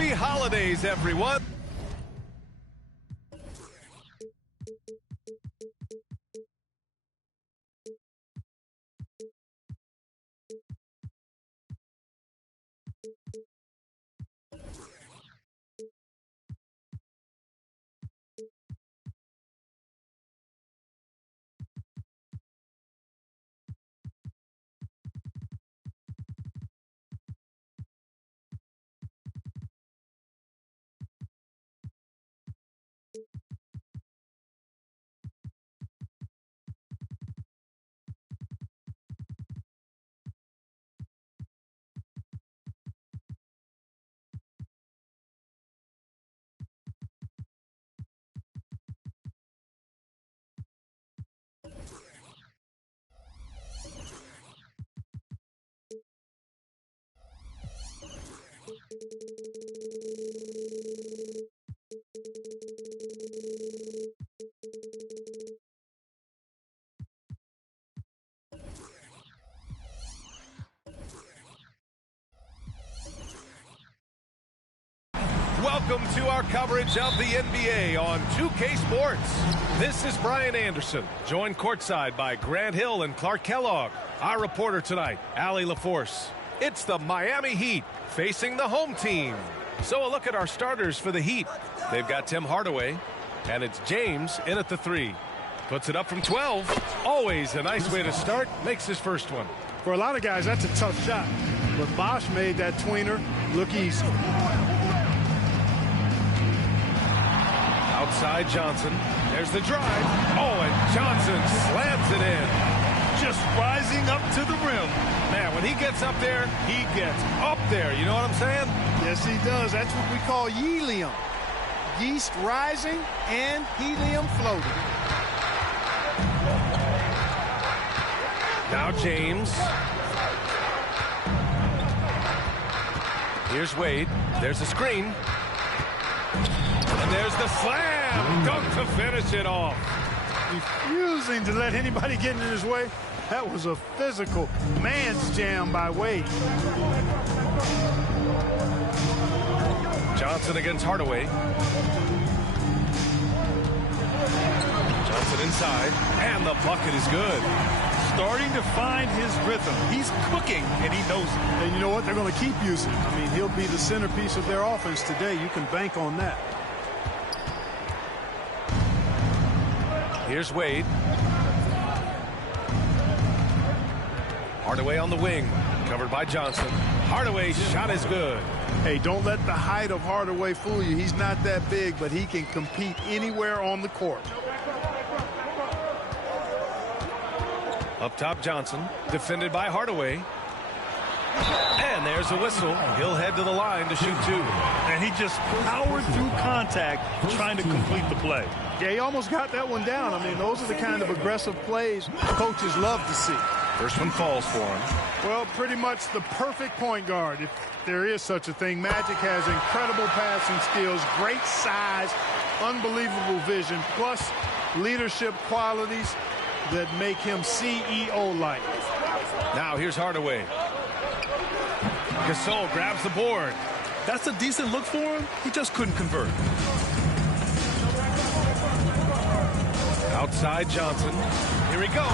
Happy holidays, everyone. Welcome to our coverage of the NBA on 2K Sports. This is Brian Anderson, joined courtside by Grant Hill and Clark Kellogg. Our reporter tonight, Allie LaForce. It's the Miami Heat facing the home team. So a look at our starters for the Heat. They've got Tim Hardaway, and it's James in at the 3. Puts it up from 12. Always a nice way to start. Makes his first one. For a lot of guys, that's a tough shot. But Bosch made that tweener look easy. Outside Johnson. There's the drive. Oh, and Johnson slams it in. Just rising up to the rim. Man, when he gets up there, he gets up there. You know what I'm saying? Yes, he does. That's what we call helium. Yeast rising and helium floating. Now James. Here's Wade. There's a screen. And there's the slam. Dunk to finish it off. Refusing to let anybody get in his way. That was a physical man's jam by Wade. Johnson against Hardaway. Johnson inside. And the bucket is good. Starting to find his rhythm. He's cooking, and he knows it. And you know what? They're going to keep using him. I mean, he'll be the centerpiece of their offense today. You can bank on that. Here's Wade. Hardaway on the wing. Covered by Johnson. Hardaway's shot is good. Hey, don't let the height of Hardaway fool you. He's not that big, but he can compete anywhere on the court. Up top, Johnson. Defended by Hardaway. And there's a whistle. He'll head to the line to shoot 2. And he just powered through contact trying to complete the play. Yeah, he almost got that one down. I mean, those are the kind of aggressive plays coaches love to see. First one falls for him. Well, pretty much the perfect point guard, if there is such a thing. Magic has incredible passing skills, great size, unbelievable vision, plus leadership qualities that make him CEO-like. Now here's Hardaway. Gasol grabs the board. That's a decent look for him. He just couldn't convert. Outside Johnson. Here he goes.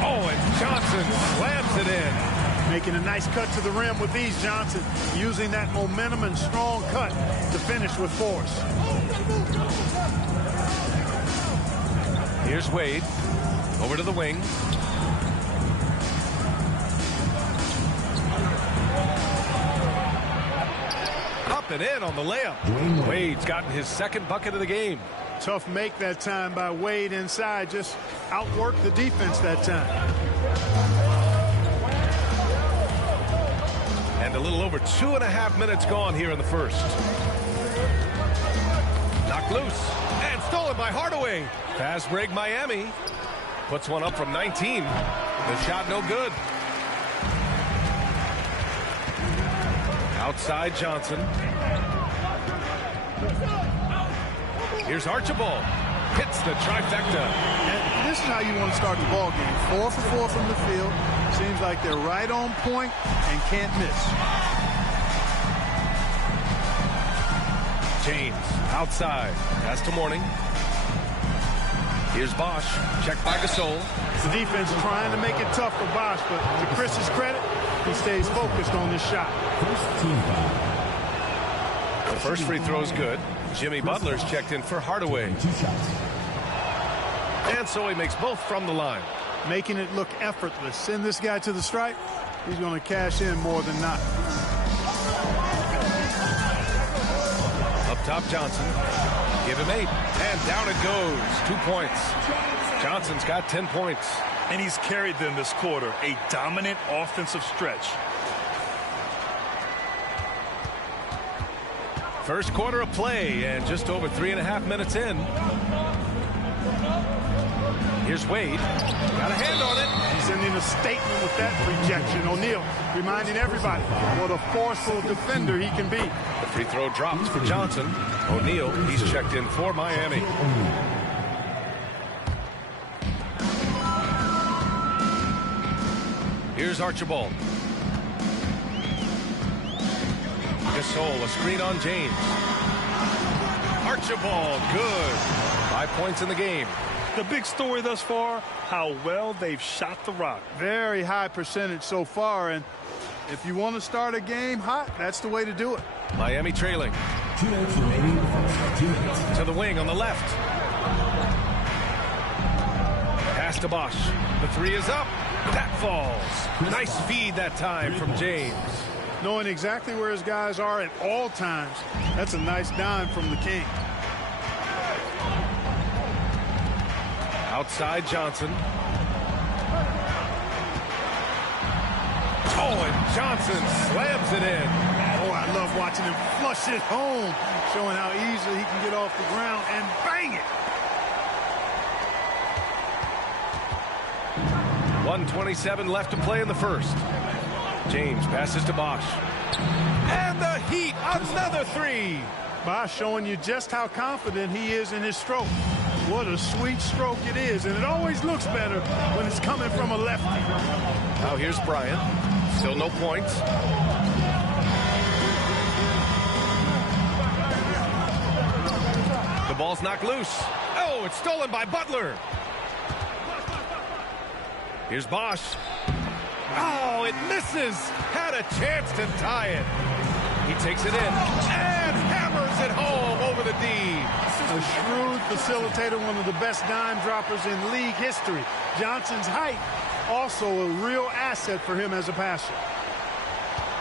Oh, and Johnson slams it in. Making a nice cut to the rim with ease, Johnson. Using that momentum and strong cut to finish with force. Here's Wade. Over to the wing. Up and in on the layup. Wade's gotten his second bucket of the game. Tough make that time by Wade inside. Just outworked the defense that time. And a little over 2.5 minutes gone here in the first. Knocked loose. And stolen by Hardaway. Fast break Miami. Puts one up from 19. The shot no good. Outside Johnson. Here's Archibald. Hits the trifecta. And this is how you want to start the ball game. 4 for 4 from the field. Seems like they're right on point and can't miss. James outside. Pass to Mourning. Here's Bosch. Checked by Gasol. The defense trying to make it tough for Bosch, but to Chris's credit, he stays focused on this shot. The first free throw is good. Jimmy Butler's checked in for Hardaway. And so he makes both from the line. Making it look effortless. Send this guy to the stripe. He's going to cash in more than not. Up top, Johnson. Give him 8. And down it goes. 2 points. Johnson's got 10 points. And he's carried them this quarter. A dominant offensive stretch. First quarter of play and just over 3.5 minutes in. Here's Wade. Got a hand on it. Sending a statement with that rejection. O'Neal reminding everybody what a forceful defender he can be. The free throw drops for Johnson. O'Neal, he's checked in for Miami. Here's Archibald. Gasol, a screen on James. Archibald, good. 5 points in the game. The big story thus far, how well they've shot the rock. Very high percentage so far, and if you want to start a game hot, that's the way to do it. Miami trailing. 2 minutes remaining. 2 minutes. To the wing on the left. Pass to Bosch. The 3 is up. That falls. Nice feed that time from James. Knowing exactly where his guys are at all times. That's a nice dime from the King. Outside Johnson. Oh, and Johnson slams it in. Oh, I love watching him flush it home, showing how easily he can get off the ground and bang it. 1:27 left to play in the first. James passes to Bosch. And the Heat, another 3. Bosch showing you just how confident he is in his stroke. What a sweet stroke it is, and it always looks better when it's coming from a lefty. Now here's Bryant. Still no points. The ball's knocked loose. Oh, it's stolen by Butler. Here's Bosch. Oh, it misses. Had a chance to tie it. He takes it in and hammers it home over the D. A shrewd facilitator, one of the best dime droppers in league history. Johnson's height, also a real asset for him as a passer.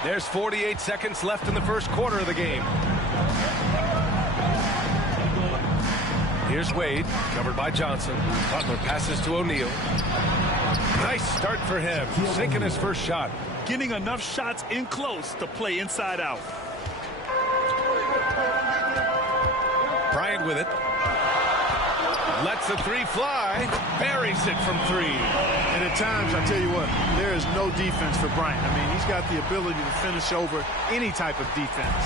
There's 48 seconds left in the first quarter of the game. Here's Wade, covered by Johnson. Butler passes to O'Neal. Nice start for him, sinking his first shot. Getting enough shots in close to play inside out. Bryant with it. Lets the 3 fly. Buries it from 3. And at times, I tell you what, there is no defense for Bryant. I mean, he's got the ability to finish over any type of defense.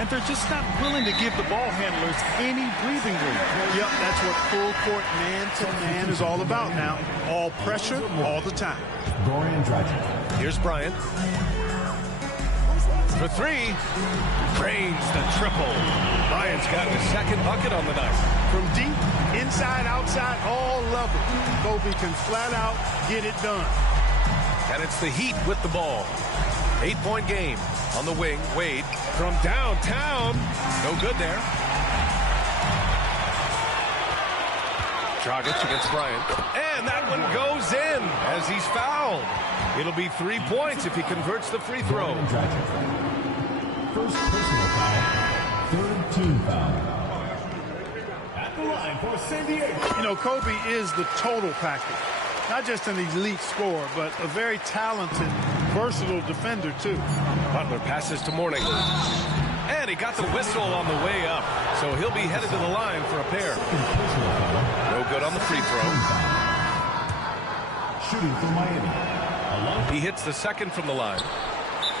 And they're just not willing to give the ball handlers any breathing room. Yep, that's what full court man-to-man is all about now. All pressure, all the time. Here's Bryant. For 3. Drains the triple. Bryant's got his second bucket on the night. From deep, inside, outside, all levels. Kobe can flat out get it done. And it's the Heat with the ball. 8-point game. On the wing, Wade from downtown. No good there. Dragic against Bryant. And that one goes in as he's fouled. It'll be 3 points if he converts the free throw. First personal foul. Third team foul. At the line for San Diego. You know, Kobe is the total package. Not just an elite scorer, but a very talented, versatile defender, too. Butler passes to Mourning. And he got the whistle on the way up. So he'll be headed to the line for a pair. No good on the free throw. Shooting for Miami. He hits the second from the line.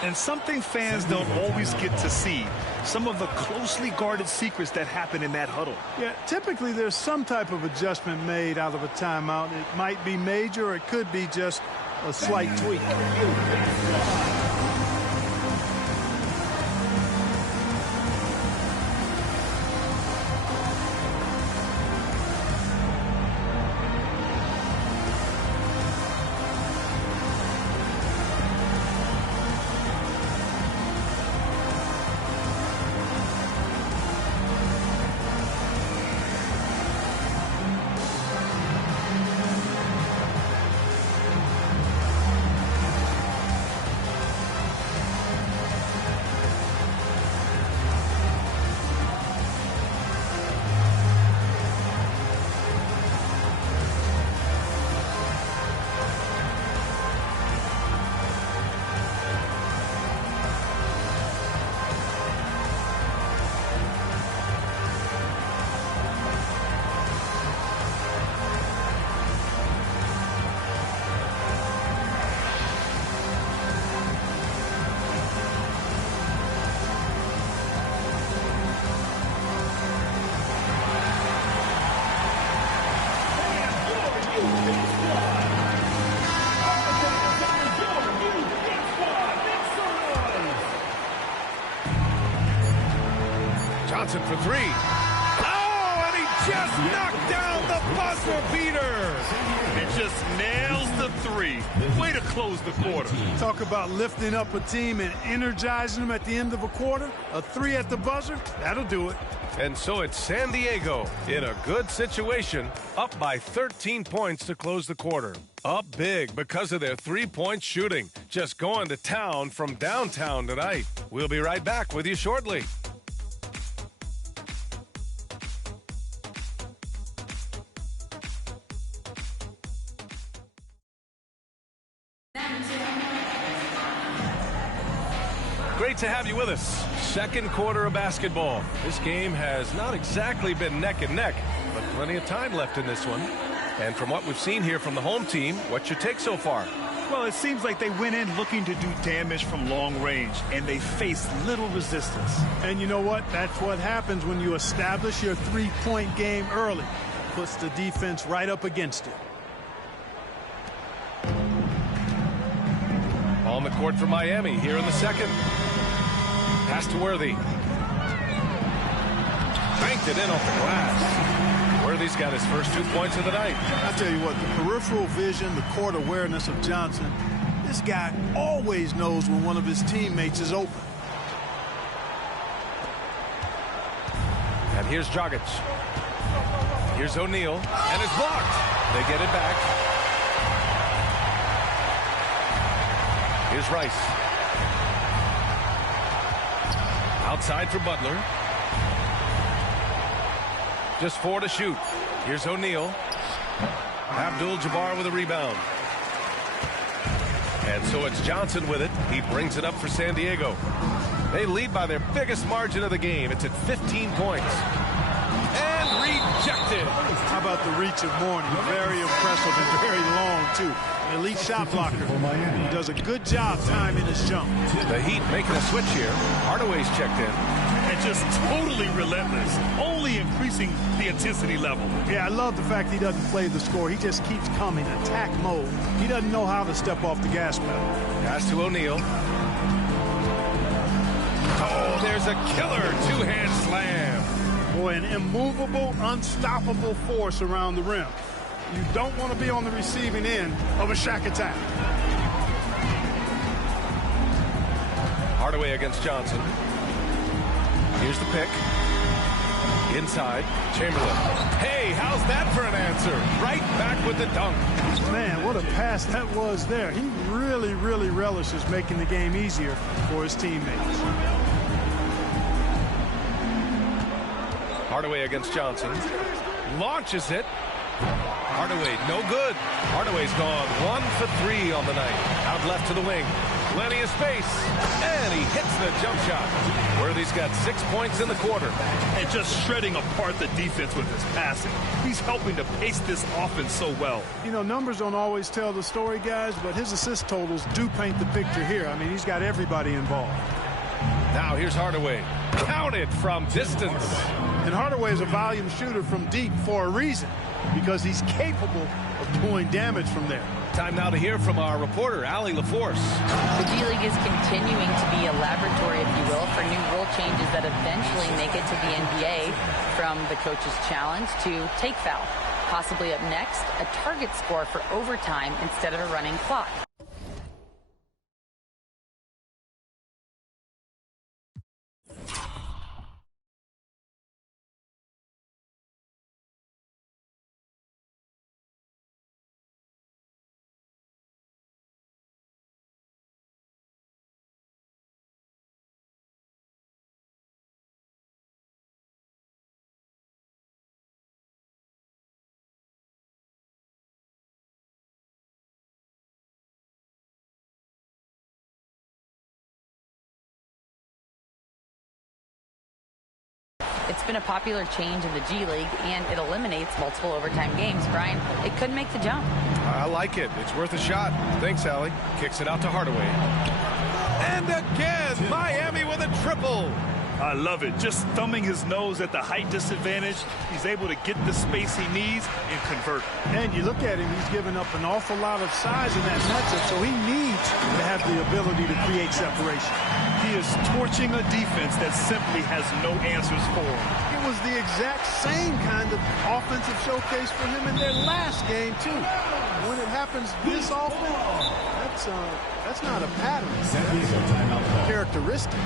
And something fans don't always get to see. Some of the closely guarded secrets that happen in that huddle. Yeah, typically there's some type of adjustment made out of a timeout. It might be major, or it could be just a slight tweak. it for three. Oh, and he just knocked down the buzzer beater. It just nails the three. Way to close the quarter. Talk about lifting up a team and energizing them at the end of a quarter. A three at the buzzer, that'll do it. And so it's San Diego in a good situation, up by 13 points to close the quarter. Up big because of their three-point shooting. Just going to town from downtown tonight. We'll be right back with you shortly. Great to have you with us. Second quarter of basketball. This game has not exactly been neck and neck, but plenty of time left in this one. And from what we've seen here from the home team, what's your take so far? Well, it seems like they went in looking to do damage from long range, and they faced little resistance. And you know what? That's what happens when you establish your three-point game early. Puts the defense right up against it. On the court for Miami here in the second. Pass to Worthy. Banked it in off the glass. Worthy's got his first 2 points of the night. I tell you what, the peripheral vision, the court awareness of Johnson, this guy always knows when one of his teammates is open. And here's Dragic. Here's O'Neal, and it's blocked. They get it back. Here's Rice. Outside for Butler. Just 4 to shoot. Here's O'Neal. Abdul-Jabbar with a rebound. And so it's Johnson with it. He brings it up for San Diego. They lead by their biggest margin of the game. It's at 15 points. And rejected. How about the reach of Mourning? Very impressive and very long, too. An elite shot blocker. He does a good job timing his jump. The Heat making a switch here. Hardaway's checked in. And just totally relentless, only increasing the intensity level. Yeah, I love the fact he doesn't play the score. He just keeps coming, attack mode. He doesn't know how to step off the gas pedal. Pass to O'Neal. Oh, there's a killer two-hand slam. Boy, an immovable, unstoppable force around the rim. You don't want to be on the receiving end of a Shaq attack. Hardaway against Johnson. Here's the pick. Inside, Chamberlain. Hey, how's that for an answer? Right back with the dunk. Man, what a pass that was there. He really, really relishes making the game easier for his teammates. Hardaway against Johnson. Launches it. Hardaway, no good. Hardaway's gone 1 for 3 on the night. Out left to the wing. Plenty of space. And he hits the jump shot. Worthy's got 6 points in the quarter. And just shredding apart the defense with his passing. He's helping to pace this offense so well. You know, numbers don't always tell the story, guys, but his assist totals do paint the picture here. I mean, he's got everybody involved. Now here's Hardaway. Counted from distance. And Hardaway is a volume shooter from deep for a reason, because he's capable of doing damage from there. Time now to hear from our reporter, Allie LaForce. The G League is continuing to be a laboratory, if you will, for new rule changes that eventually make it to the NBA, from the coach's challenge to take foul. Possibly up next, a target score for overtime instead of a running clock. It's been a popular change in the G League, and it eliminates multiple overtime games. Brian, it could make the jump. I like it. It's worth a shot. Thanks, Allie. Kicks it out to Hardaway. And again, Miami with a triple. I love it. Just thumbing his nose at the height disadvantage. He's able to get the space he needs and convert. And you look at him, he's given up an awful lot of size in that matchup, so he needs to have the ability to create separation. He is torching a defense that simply has no answers for him. It was the exact same kind of offensive showcase for him in their last game, too. When it happens this often, that's not a pattern. That's a characteristic.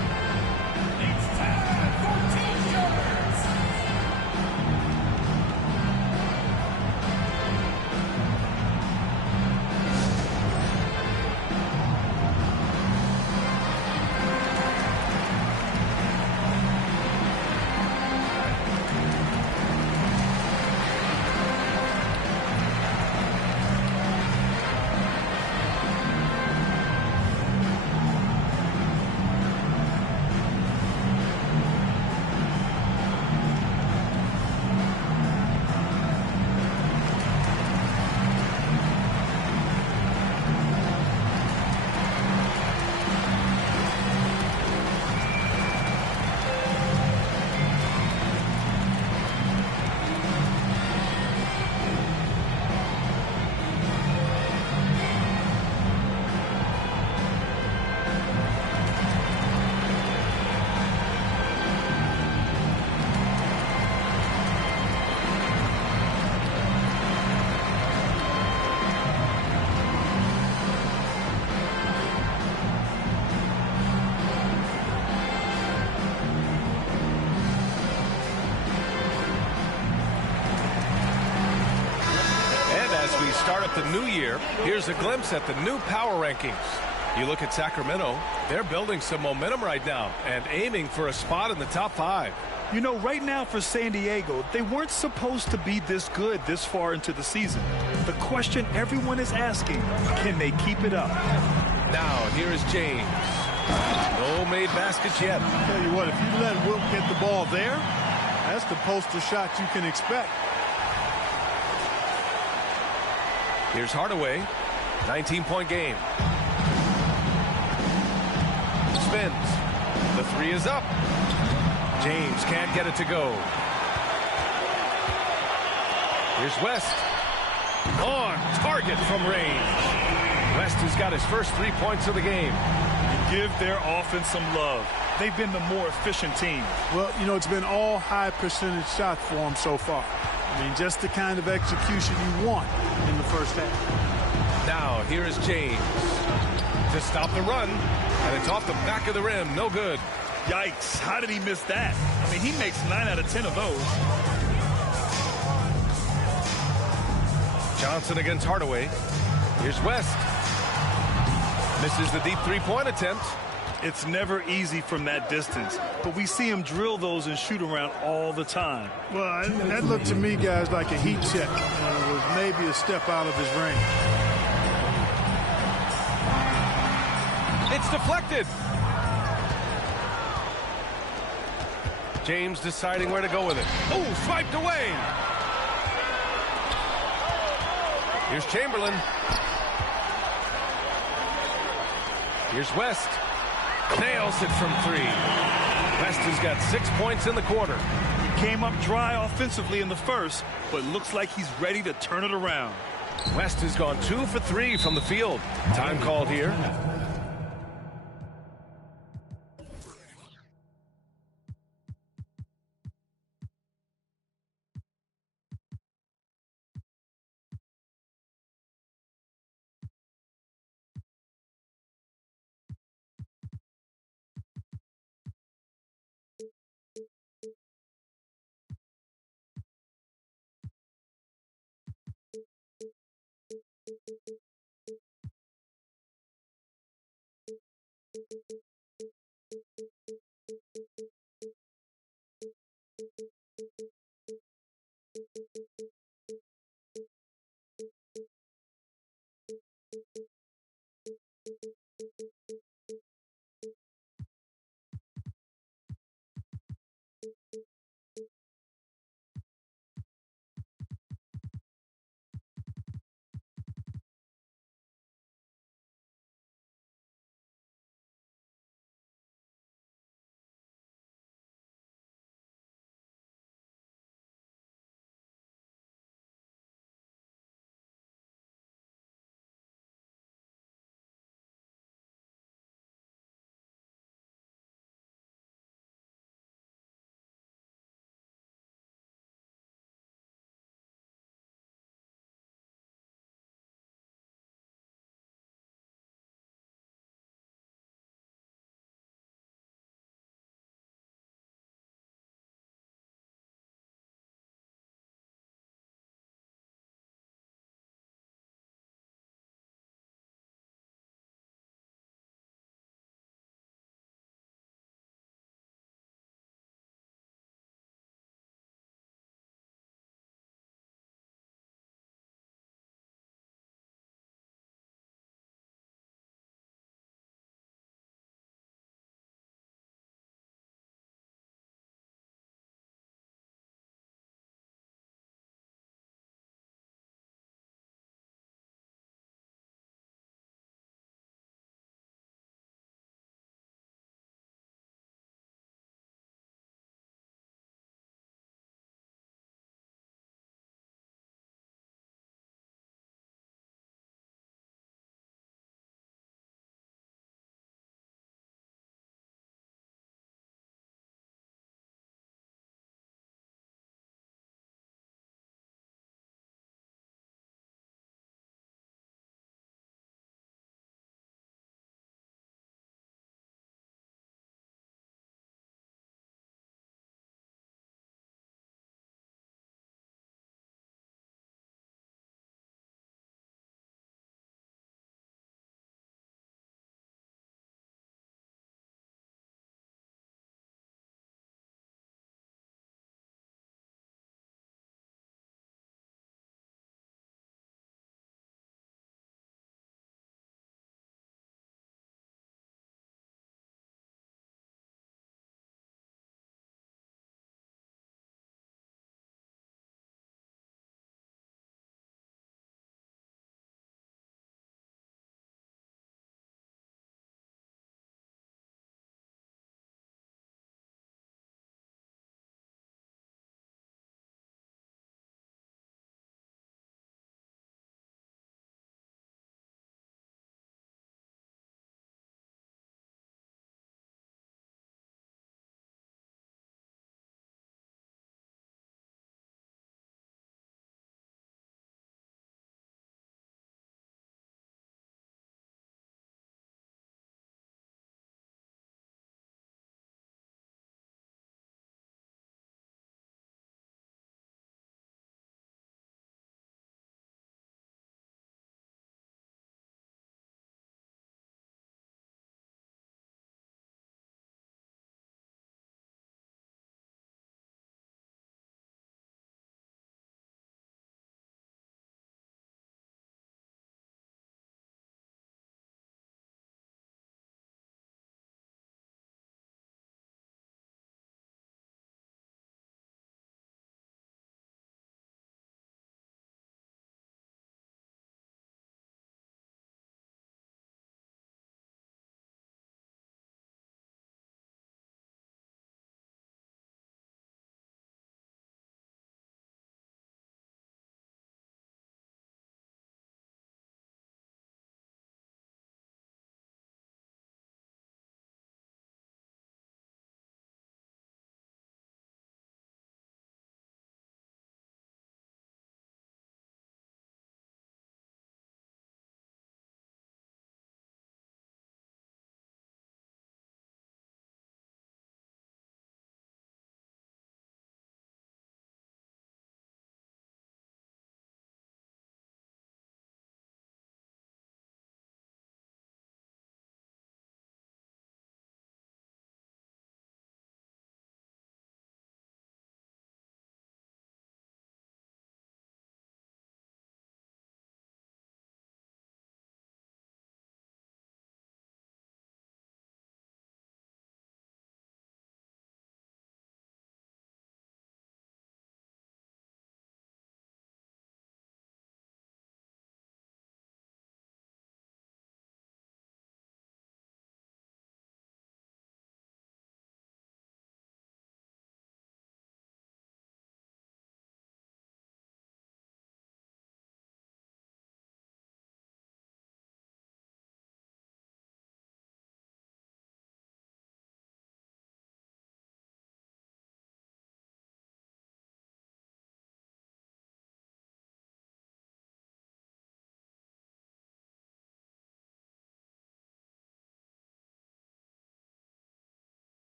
We start up the new year. Here's a glimpse at the new power rankings. You look at Sacramento, they're building some momentum right now and aiming for a spot in the top 5. You know, right now for San Diego, they weren't supposed to be this good this far into the season. The question everyone is asking, can they keep it up? Now, here is James. No made baskets yet. I'll tell you what, if you let Wilt get the ball there, that's the poster shot you can expect. Here's Hardaway, 19-point game. Spins. The 3 is up. James can't get it to go. Here's West. On target from range. West has got his first 3 points of the game. Give their offense some love. They've been the more efficient team. Well, you know, it's been all high percentage shots for them so far. I mean, just the kind of execution you want in the first half. Now, here is James to stop the run, and it's off the back of the rim. No good. Yikes. How did he miss that? I mean, he makes 9 out of 10 of those. Johnson against Hardaway. Here's West. Misses the deep 3-point attempt. It's never easy from that distance, but we see him drill those and shoot around all the time. Well, that looked to me, guys, like a heat check. It was maybe a step out of his range. It's deflected. James deciding where to go with it. Oh, swiped away. Here's Chamberlain. Here's West. Nails it from 3. West has got 6 points in the quarter. He came up dry offensively in the first, but looks like he's ready to turn it around. West has gone 2 for 3 from the field. Time called here.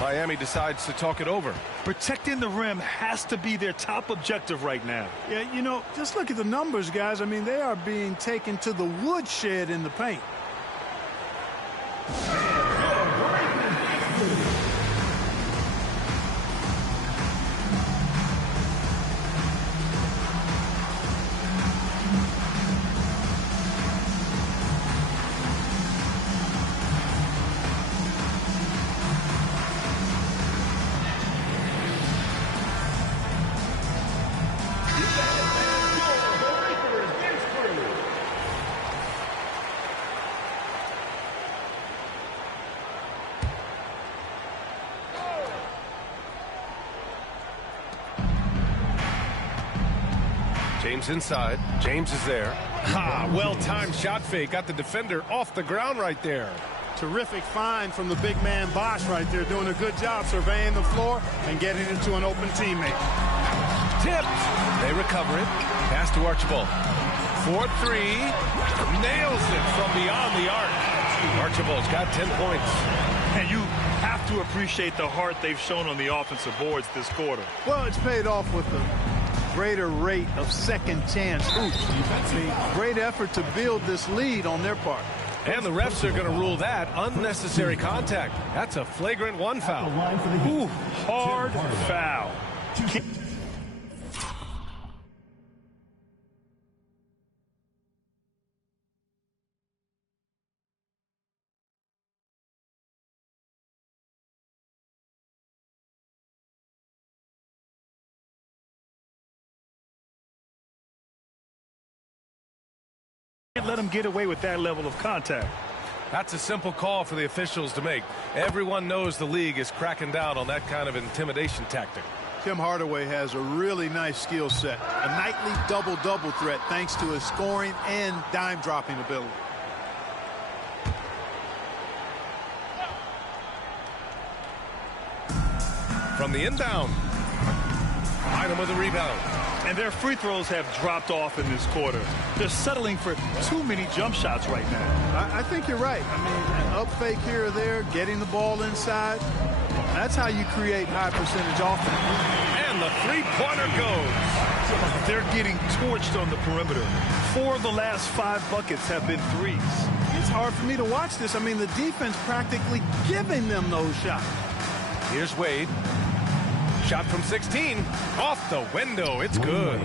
Miami decides to talk it over. Protecting the rim has to be their top objective right now. Yeah, you know, just look at the numbers, guys. I mean, they are being taken to the woodshed in the paint. James inside. James is there. Well-timed shot fake. Got the defender off the ground right there. Terrific find from the big man Bosch right there, doing a good job surveying the floor and getting it to an open teammate. Tipped. They recover it. Pass to Archibald. 4-3. Nails it from beyond the arc. Archibald's got 10 points. And you have to appreciate the heart they've shown on the offensive boards this quarter. Well, it's paid off with a greater rate of second chance hoops. I mean, great effort to build this lead on their part. And the refs are going to rule that unnecessary contact. That's a flagrant one foul. Ooh, hard foul. Can't let them get away with that level of contact. That's a simple call for the officials to make. Everyone knows the league is cracking down on that kind of intimidation tactic. Tim Hardaway has a really nice skill set, a nightly double-double threat thanks to his scoring and dime-dropping ability. From the inbound. Bynum with a rebound. And their free throws have dropped off in this quarter. They're settling for too many jump shots right now. I think you're right. I mean, an up fake here or there, getting the ball inside. That's how you create high percentage offense. And the three-pointer goes. They're getting torched on the perimeter. 4 of the last 5 buckets have been threes. It's hard for me to watch this. I mean, the defense practically giving them those shots. Here's Wade. Shot from 16. Off the window. It's good.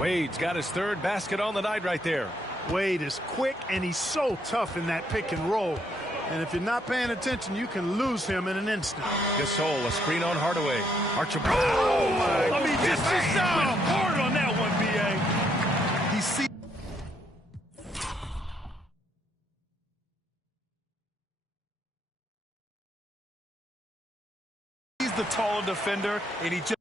Wade's got his 3rd basket on the night right there. Wade is quick, and he's so tough in that pick and roll. And if you're not paying attention, you can lose him in an instant. Gasol, a screen on Hardaway. Archibald. Oh, my. I mean, this is hard on that one, B.A. He sees the taller defender, and he just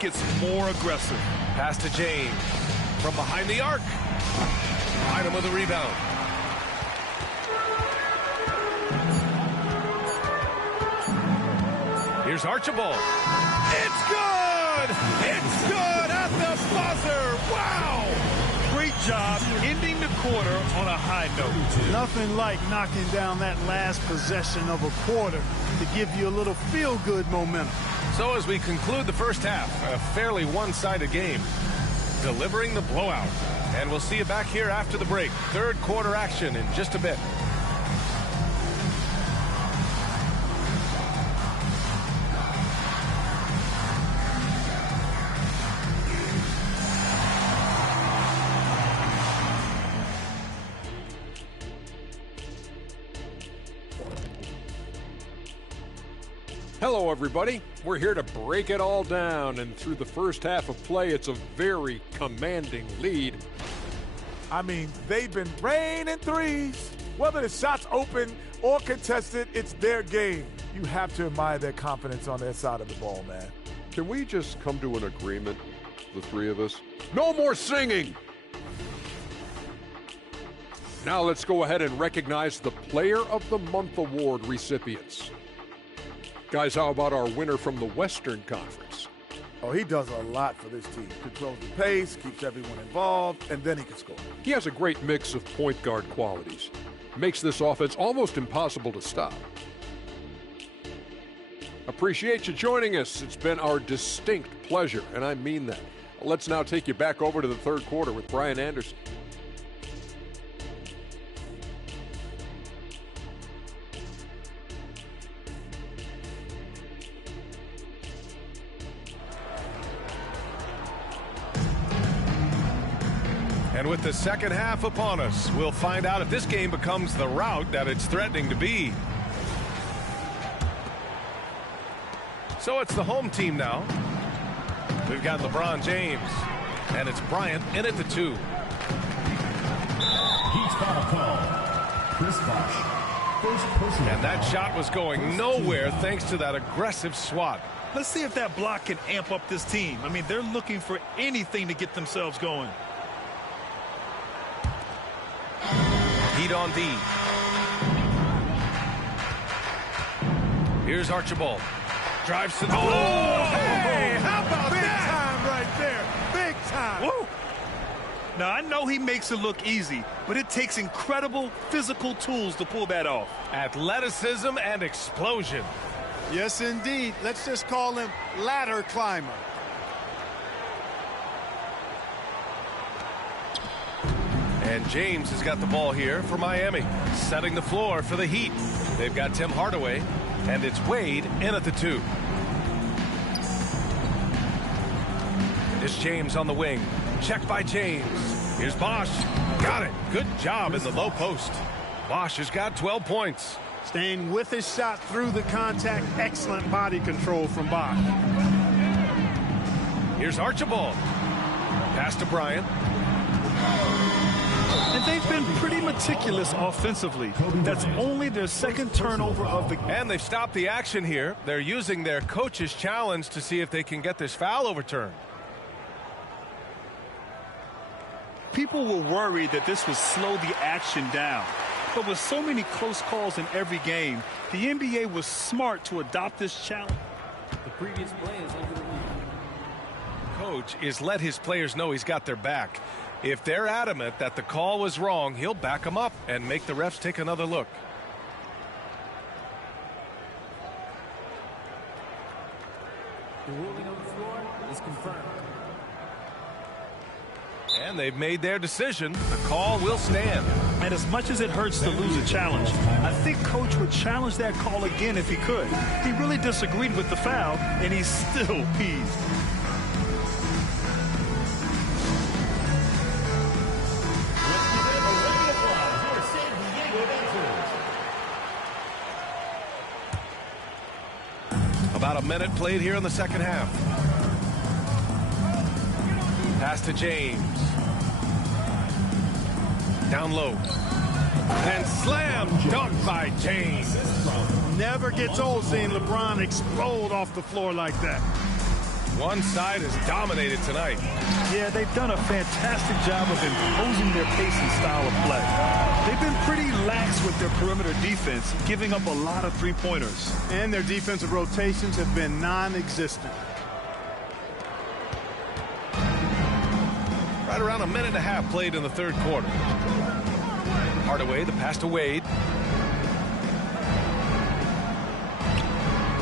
gets more aggressive. Pass to James. From behind the arc. Bynum with a rebound. Here's Archibald. It's good! It's good at the buzzer! Wow! Great job ending the quarter on a high note. Nothing like knocking down that last possession of a quarter to give you a little feel-good momentum. So as we conclude the first half, a fairly one-sided game, delivering the blowout. And we'll see you back here after the break. 3rd quarter action in just a bit. Hello, everybody. We're here to break it all down, and through the first half of play, it's a very commanding lead. I mean, they've been raining threes. Whether the shot's open or contested, it's their game. You have to admire their confidence on their side of the ball, man. Can we just come to an agreement, the 3 of us? No more singing! Now let's go ahead and recognize the Player of the Month Award recipients. Guys, how about our winner from the Western Conference? Oh, he does a lot for this team. Controls the pace, keeps everyone involved, and then he can score. He has a great mix of point guard qualities. Makes this offense almost impossible to stop. Appreciate you joining us. It's been our distinct pleasure, and I mean that. Let's now take you back over to the third quarter with Brian Anderson. And with the second half upon us, we'll find out if this game becomes the rout that it's threatening to be. So it's the home team now. We've got LeBron James, and it's Bryant in at the 2. He's foul call. Chris Bosh. First personal And that foul. shot was going nowhere thanks to that aggressive swat. Let's see if that block can amp up this team. I mean, they're looking for anything to get themselves going. Heat on D. Here's Archibald. Drives to the... Oh, hey, how about big time right there. Big time. Woo! Now, I know he makes it look easy, but it takes incredible physical tools to pull that off. Athleticism and explosion. Yes, indeed. Let's just call him ladder climber. And James has got the ball here for Miami, setting the floor for the Heat. They've got Tim Hardaway, and it's Wade in at the 2. It's James on the wing. Check by James. Here's Bosh. Got it. Good job in the low post. Bosh has got 12 points. Staying with his shot through the contact. Excellent body control from Bosh. Here's Archibald. Pass to Bryant. And they've been pretty meticulous offensively. That's only their second turnover of the game. And they've stopped the action here. They're using their coach's challenge to see if they can get this foul overturned. People were worried that this would slow the action down. But with so many close calls in every game, the NBA was smart to adopt this challenge. The previous play is under the review. Coach is let his players know he's got their back. If they're adamant that the call was wrong, he'll back them up and make the refs take another look. The ruling on the floor is confirmed. And they've made their decision. The call will stand. And as much as it hurts to lose a challenge, I think Coach would challenge that call again if he could. He really disagreed with the foul, and he's still peeved. About a minute played here in the second half. Pass to James. Down low. And slam dunk by James. Never gets old seeing LeBron explode off the floor like that. One side is dominated tonight. Yeah, they've done a fantastic job of imposing their pace and style of play. They've been pretty lax with their perimeter defense, giving up a lot of three-pointers. And their defensive rotations have been non-existent. Right around a minute and a half played in the third quarter. Hardaway, the pass to Wade.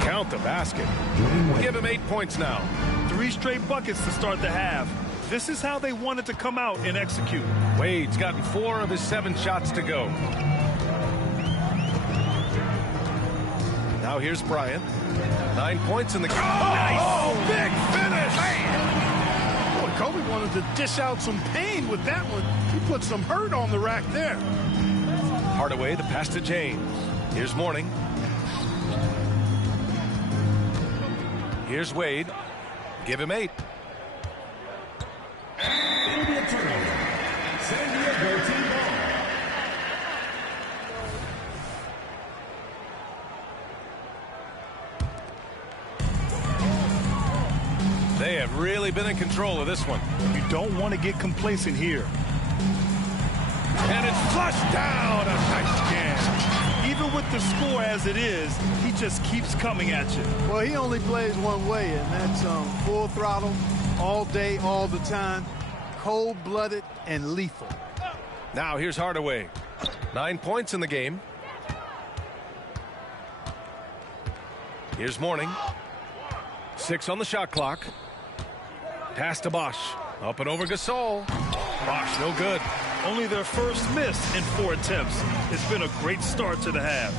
Count the basket. Give him 8 points now. 3 straight buckets to start the half. This is how they wanted to come out and execute. Wade's gotten 4 of his 7 shots to go. Now here's Bryant. 9 points in the... Oh, big finish! Boy, Kobe wanted to dish out some pain with that one. He put some hurt on the rack there. Hardaway, the pass to James. Here's Mourning. Here's Wade. Give him 8. It'll be a turnover. San Diego team ball. They have really been in control of this one. You don't want to get complacent here. And it's flushed down. A nice jam. Even with the score as it is, he just keeps coming at you. Well, he only plays one way, and that's full throttle, all day, all the time, cold-blooded and lethal. Now here's Hardaway. 9 points in the game. Here's Mourning. 6 on the shot clock. Pass to Bosch. Up and over Gasol. Bosch, no good. Only their first miss in 4 attempts. It's been a great start to the half.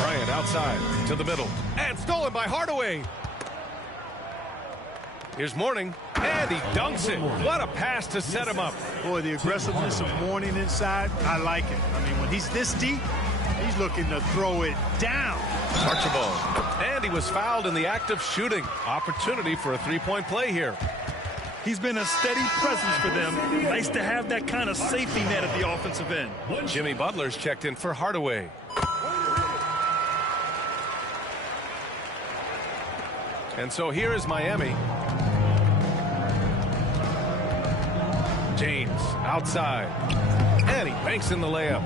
Bryant outside to the middle. And stolen by Hardaway. Here's Mourning. And he dunks it. What a pass to set him up. Boy, the aggressiveness of Mourning inside, I like it. I mean, when he's this deep, he's looking to throw it down. Archibald. And he was fouled in the act of shooting. Opportunity for a three-point play here. He's been a steady presence for them. Nice to have that kind of safety net at the offensive end. Jimmy Butler's checked in for Hardaway. And so here is Miami. James outside. And he banks in the layup.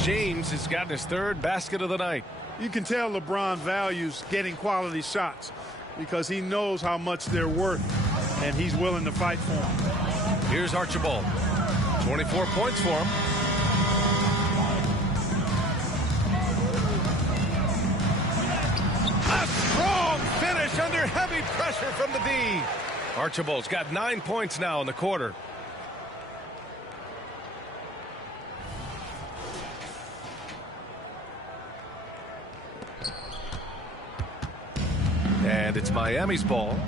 James has gotten his 3rd basket of the night. You can tell LeBron values getting quality shots because he knows how much they're worth, and he's willing to fight for them. Here's Archibald. 24 points for him. A strong finish under heavy pressure from the D. Archibald's got 9 points now in the quarter. And it's Miami's ball.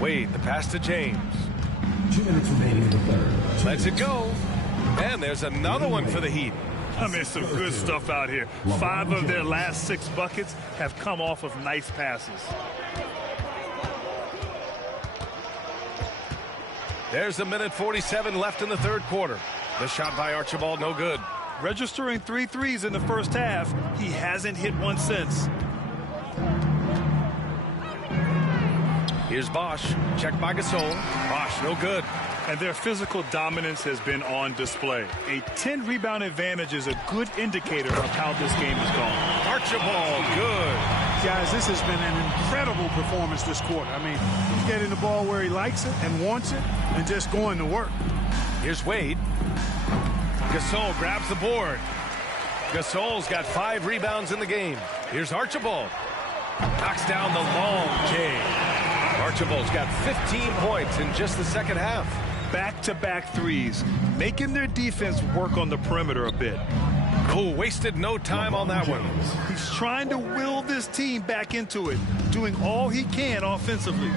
Wade, the pass to James. 2 minutes remaining in the third. Lets it go. And there's another one for the Heat. I mean, some good stuff out here. 5 of their last 6 buckets have come off of nice passes. There's a minute 47 left in the 3rd quarter. The shot by Archibald, no good. Registering 3 threes in the first half, he hasn't hit one since. Here's Bosch. Checked by Gasol. Bosch, no good. And their physical dominance has been on display. A 10-rebound advantage is a good indicator of how this game has gone. Archibald, good. Guys, this has been an incredible performance this quarter. I mean, he's getting the ball where he likes it and wants it and just going to work. Here's Wade. Gasol grabs the board. Gasol's got 5 rebounds in the game. Here's Archibald. Knocks down the long J. Archibald's got 15 points in just the second half. Back-to-back threes, making their defense work on the perimeter a bit. Oh, wasted no time on that one. He's trying to will this team back into it, doing all he can offensively.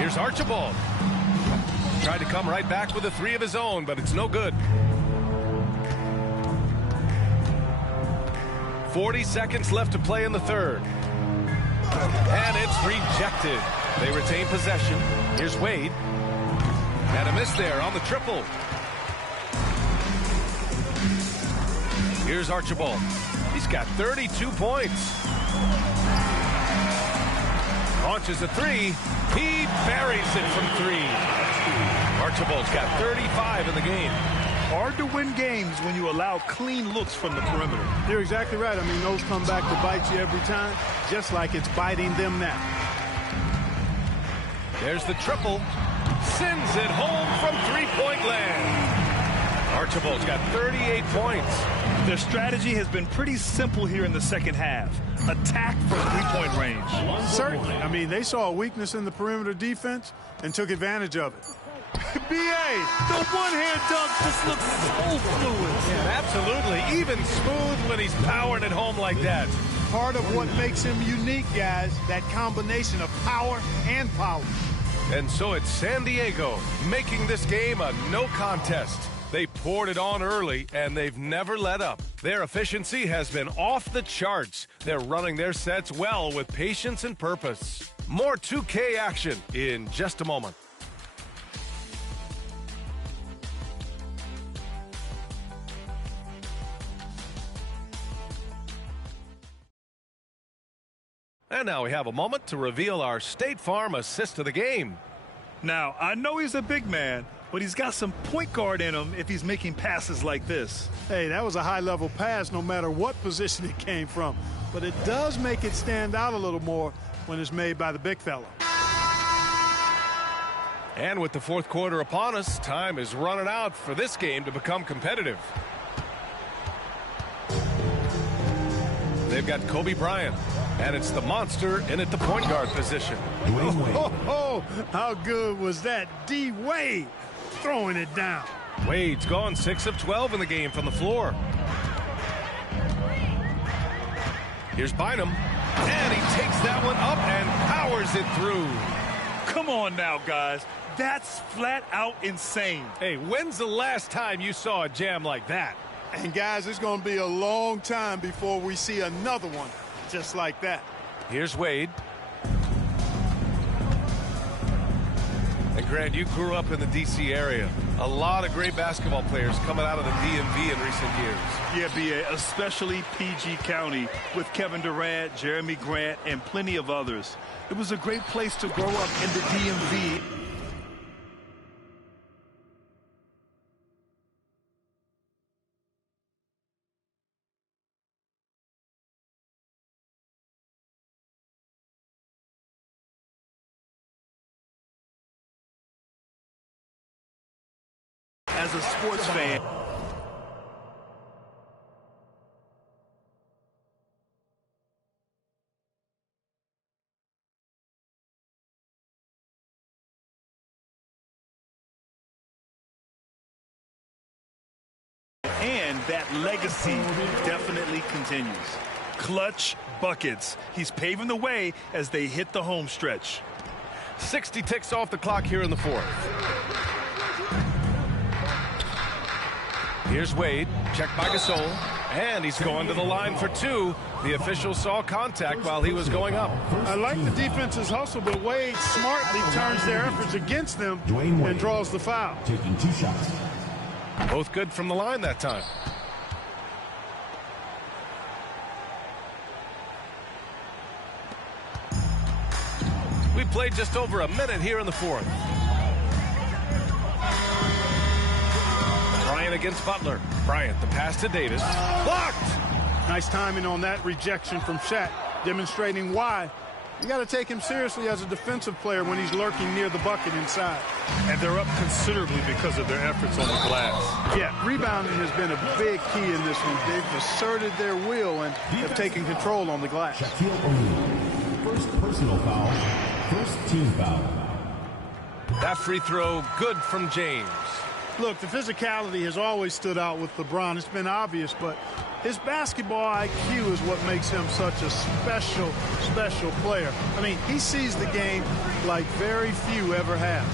Here's Archibald. Tried to come right back with a 3 of his own, but it's no good. 40 seconds left to play in the 3rd. And it's rejected. They retain possession. Here's Wade. And a miss there on the triple. Here's Archibald. He's got 32 points. Launches a 3. He buries it from 3. Archibald's got 35 in the game. Hard to win games when you allow clean looks from the perimeter. You're exactly right. I mean, those come back to bite you every time, just like it's biting them now. There's the triple. Sends it home from 3-point land. Archibald's got 38 points. Their strategy has been pretty simple here in the second half. Attack from 3-point range. Certainly. I mean, they saw a weakness in the perimeter defense and took advantage of it. B.A., The one-hand dunk just looks so fluid. Yeah, absolutely. Even smooth when he's powering it home like that. part of what makes him unique, guys, that combination of power and power. And so it's San Diego making this game a no contest. They poured it on early, and they've never let up. Their efficiency has been off the charts. They're running their sets well with patience and purpose. More 2K action in just a moment. And now we have a moment to reveal our State Farm assist of the game. Now, I know he's a big man, but he's got some point guard in him if he's making passes like this. Hey, that was a high-level pass no matter what position it came from. But it does make it stand out a little more when it's made by the big fella. And with the fourth quarter upon us, time is running out for this game to become competitive. They've got Kobe Bryant, and it's the monster in at the point guard position. Oh, how good was that? D-Wade throwing it down. Wade's gone 6 of 12 in the game from the floor. Here's Bynum, and he takes that one up and powers it through. Come on now, guys. That's flat out insane. Hey, when's the last time you saw a jam like that? And, guys, it's going to be a long time before we see another one just like that. Here's Wade. And, Grant, you grew up in the D.C. area. A lot of great basketball players coming out of the DMV in recent years. Yeah, B.A., especially PG County with Kevin Durant, Jeremy Grant, and plenty of others. It was a great place to grow up in the DMV. As a sports fan. And that legacy definitely continues. Clutch buckets. He's paving the way as they hit the home stretch. 60 ticks off the clock here in the fourth. Here's Wade, checked by Gasol, and he's going to the line for two. The official saw contact while he was going up. I like the defense's hustle, but Wade smartly turns their efforts against them and draws the foul. Taking 2 shots. Both good from the line that time. We played just over a minute here in the fourth. Bryant against Butler. Bryant, the pass to Davis. Blocked! Nice timing on that rejection from Shaq, demonstrating why you got to take him seriously as a defensive player when he's lurking near the bucket inside. And they're up considerably because of their efforts on the glass. Yeah, rebounding has been a big key in this one. They've asserted their will and have taken control on the glass. Shaquille O'Neal. First personal foul. First team foul. That free throw good from James. Look, the physicality has always stood out with LeBron. It's been obvious, but his basketball IQ is what makes him such a special, special player. I mean, he sees the game like very few ever have.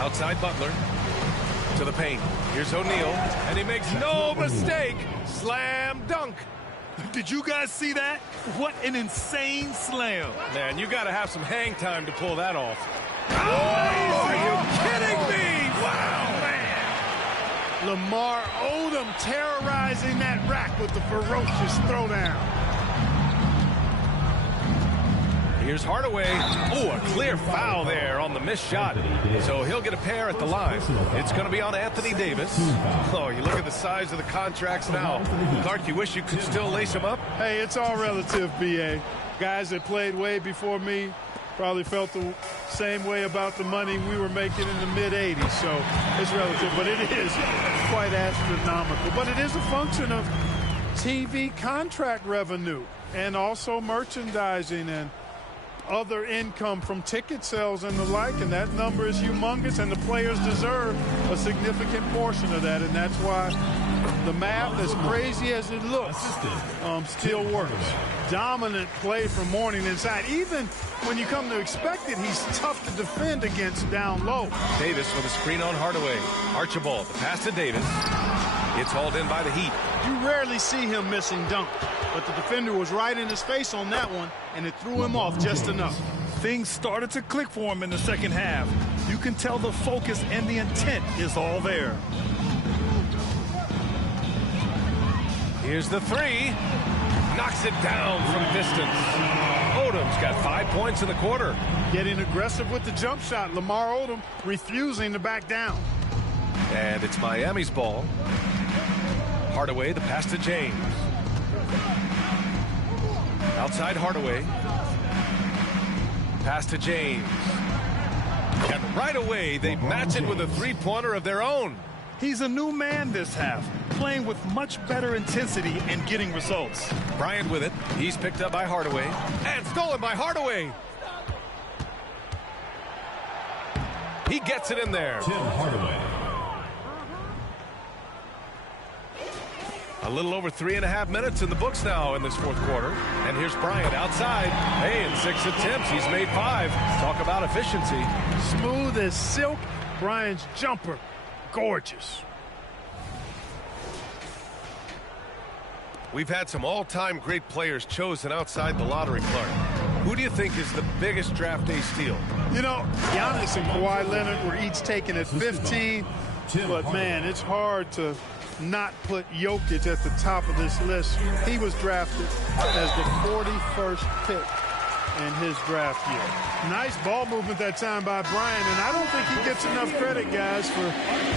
Outside Butler to the paint. Here's O'Neal, and he makes no mistake. Slam dunk. Did you guys see that? What an insane slam. Man, you got to have some hang time to pull that off. Oh, are you kidding me? Wow, man. Lamar Odom terrorizing that rack with the ferocious throwdown. Here's Hardaway. Oh, a clear foul there on the missed shot. So he'll get a pair at the line. It's going to be on Anthony Davis. Oh, you look at the size of the contracts now. Clark, you wish you could still lace them up? Hey, it's all relative, B.A. Guys that played way before me probably felt the same way about the money we were making in the mid-'80s. So it's relative, but it is quite astronomical. But it is a function of TV contract revenue and also merchandising and other income from ticket sales and the like, and that number is humongous, and the players deserve a significant portion of that, and that's why the math, as crazy as it looks, still works. Dominant play from Mourning inside. Even when you come to expect it, he's tough to defend against down low. Davis with a screen on Hardaway. Archibald, the pass to Davis. It's hauled in by the Heat. You rarely see him missing dunk, but the defender was right in his face on that one, and it threw him off just enough. Things started to click for him in the second half. You can tell the focus and the intent is all there. Here's the three. knocks it down from distance. Odom's got 5 points in the quarter. Getting aggressive with the jump shot. Lamar Odom refusing to back down. And it's Miami's ball. Hardaway, the pass to James. Outside Hardaway. Pass to James. And right away, they match it with a three-pointer of their own. He's a new man this half, playing with much better intensity and getting results. Bryant with it. He's picked up by Hardaway. And stolen by Hardaway. He gets it in there. Tim Hardaway. A little over 3.5 minutes in the books now in this fourth quarter. And here's Bryant outside. Hey, in 6 attempts, he's made 5. Talk about efficiency. Smooth as silk. Bryant's jumper. Gorgeous. We've had some all-time great players chosen outside the lottery, Clark. Who do you think is the biggest draft day steal? You know, Giannis and Kawhi Leonard were each taken at 15. But, man, it's hard to not put Jokic at the top of this list. He was drafted as the 41st pick in his draft year. Nice ball movement that time by Bryant, and I don't think he gets enough credit, guys, for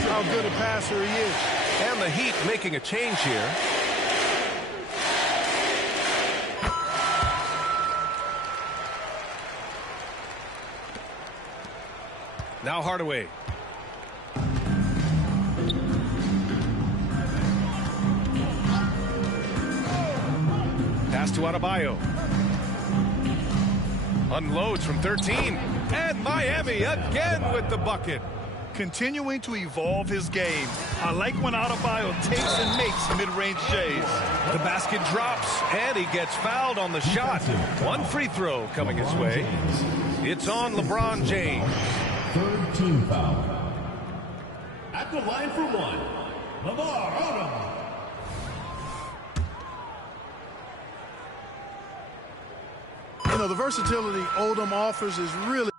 how good a passer he is. And the Heat making a change here. Now Hardaway. Pass to Adebayo. Unloads from 13. And Miami again with the bucket. Continuing to evolve his game. I like when Adebayo takes and makes mid-range J's. The basket drops, and he gets fouled on the shot. One free throw coming his way. It's on LeBron James. Third team foul. At the line for one, Lamar Odom. You know, the versatility Odom offers is really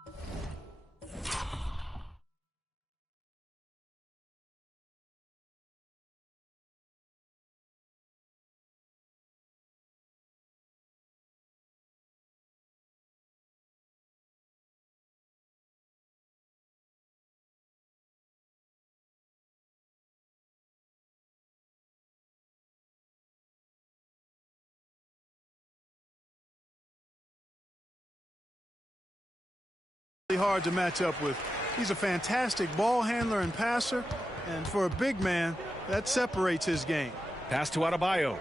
hard to match up with. He's a fantastic ball handler and passer, and for a big man, that separates his game. Pass to Adebayo.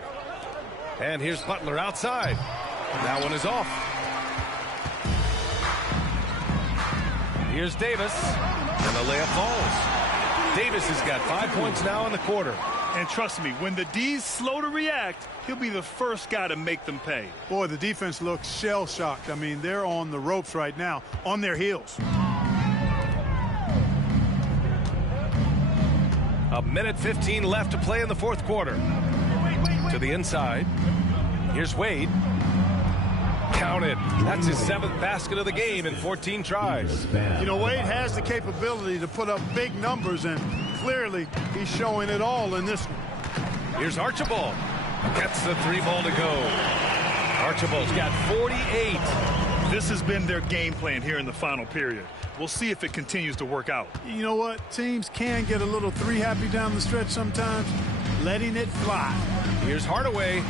And here's Butler outside. That one is off. Here's Davis. And the layup falls. Davis has got 5 points now in the quarter. And trust me, when the D's slow to react, he'll be the first guy to make them pay. Boy, the defense looks shell-shocked. I mean, they're on the ropes right now, on their heels. A minute 15 left to play in the fourth quarter. To the inside. Here's Wade. Counted. That's his 7th basket of the game in 14 tries. You know, Wade has the capability to put up big numbers, and clearly he's showing it all in this one. Here's Archibald. Gets the 3 ball to go. Archibald's got 48. This has been their game plan here in the final period. We'll see if it continues to work out. You know what? Teams can get a little 3-happy down the stretch sometimes, letting it fly. Here's Hardaway.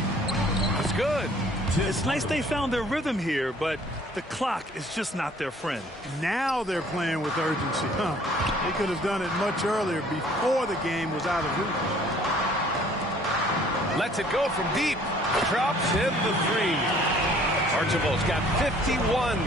It's good. It's nice they found their rhythm here, but the clock is just not their friend. Now they're playing with urgency. They could have done it much earlier, before the game was out of reach. Lets it go from deep. Drops in the 3. Archibald's got 51.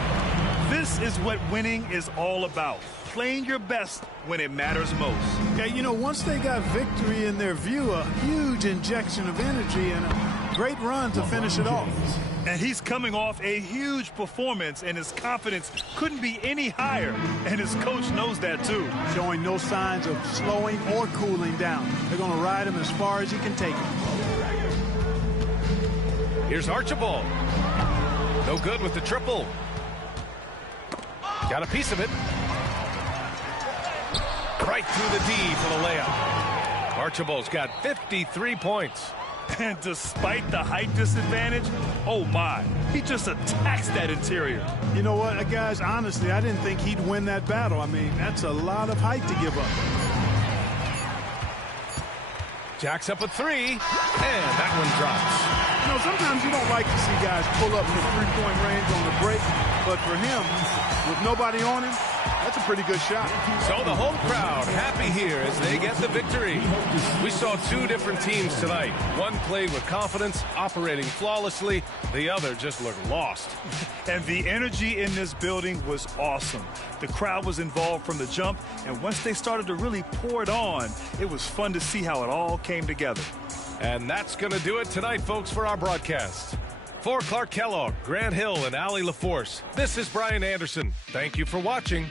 This is what winning is all about. Playing your best when it matters most. Yeah, you know, once they got victory in their view, a huge injection of energy and a great run to finish it off. And he's coming off a huge performance, and his confidence couldn't be any higher. And his coach knows that, too. Showing no signs of slowing or cooling down. They're going to ride him as far as he can take him. Here's Archibald. No good with the triple. Got a piece of it. Right through the D for the layup. Archibald's got 53 points. And despite the height disadvantage, oh my, he just attacks that interior. You know what, guys, honestly, I didn't think he'd win that battle. I mean, that's a lot of height to give up. Jacks up a three, and that one drops. You know, sometimes you don't like to see guys pull up from three-point range on the break, but for him, with nobody on him, that's a pretty good shot. So the home crowd happy here as they get the victory. We saw two different teams tonight. One played with confidence, operating flawlessly. The other just looked lost. And the energy in this building was awesome. The crowd was involved from the jump, and once they started to really pour it on, it was fun to see how it all came together. And that's going to do it tonight, folks, for our broadcast. For Clark Kellogg, Grant Hill, and Allie LaForce, this is Brian Anderson. Thank you for watching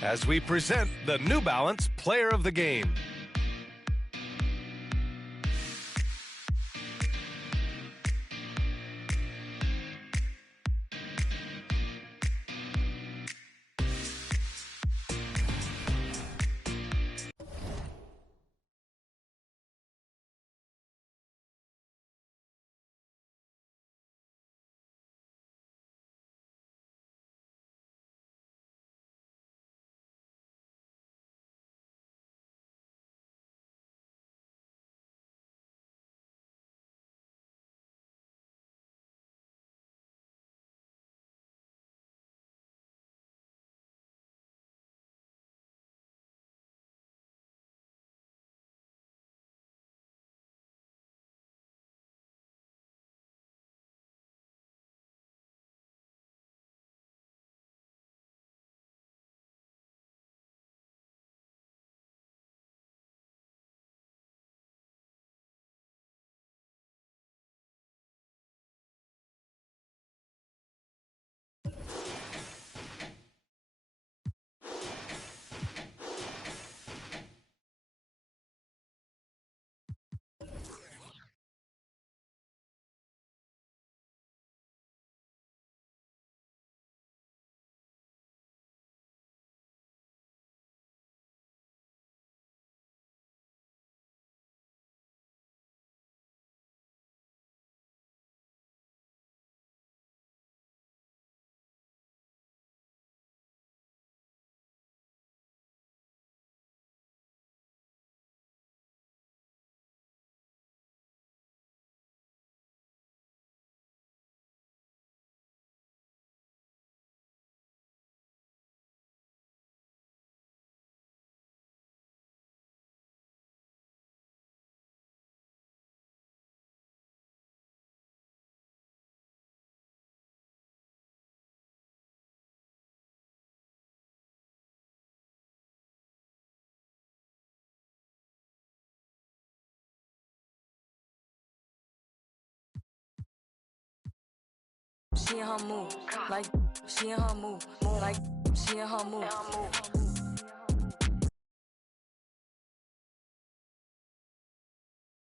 as we present the New Balance Player of the Game. She in her move, like she in her move, like she in her move.